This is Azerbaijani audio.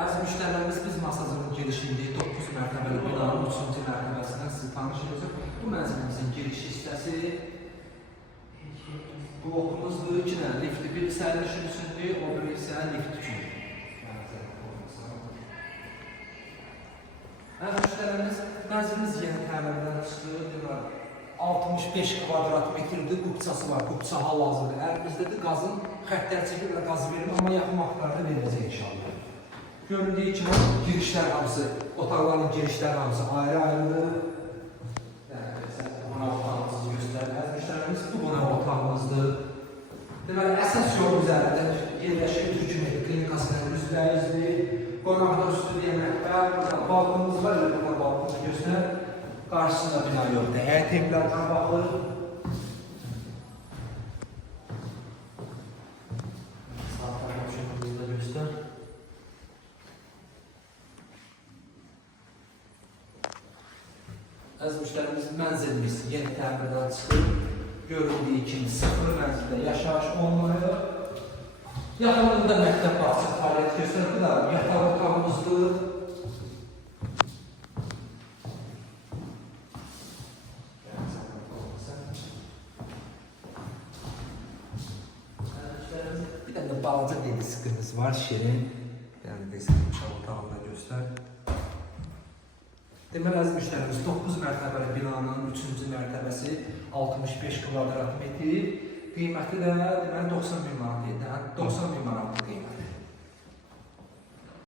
Əziz müştərilərimiz, biz masajın girişindeyiz. 9 mərtəbəli binanın 3-cü mərtəbəsindən sizi tanış edəcək. Bu mənzilimizin giriş hissəsi. Bu okumuzdur, 2 dənə lifti, biri sərnişin üçündür, o biri isə lift üçün. Əziz müştərilərimiz, mənzilimiz yeni təmirdən çıxır. 65 kvadrat metrdir, qubçası var, qubça hal-hazırdır. Əlimizdədir, qazın xəttər çəkir və qazı verir, amma yaxın vaxtlarda verəcək inşallah. Göründüyü kimi girişlər hamısı, otaqların girişlər hamısı ayrı-ayrıdır. Qonaq otağımızı göstərir. Əziz müştərilərimiz, bu qonaq otağımızdır. Deməli, əsas yol üzərində yerləşir Türkmedi klinikasının üzrəyizdir. Qonaqda üstü deməkdə, balkonumuz var, burada balkonu göstərir. Qarşısında bina yoxdur. Həyət evlərdən baxır. Saatlar opsiyonumuzu da göstər. Əziz müştərimiz, mənzilimiz yeni təmirdən çıxır. Görüldüyü kimi sıfır mənzildə yaşayış olmalı. Yaxınlığında məktəb bağçası fəaliyyət göstərir. Bu da yataq otağımızdır. Bir tane de balaca deli sıkımız var, şirin. Yani de sıkım otağında göster. Deməli, əziz müştərimiz 9 mərtəbəli binanın 3-cü mərtəbəsi 65 kvadrat metr. Qiyməti də deməli 90 bin manat, 90 bin manatlı qiymət.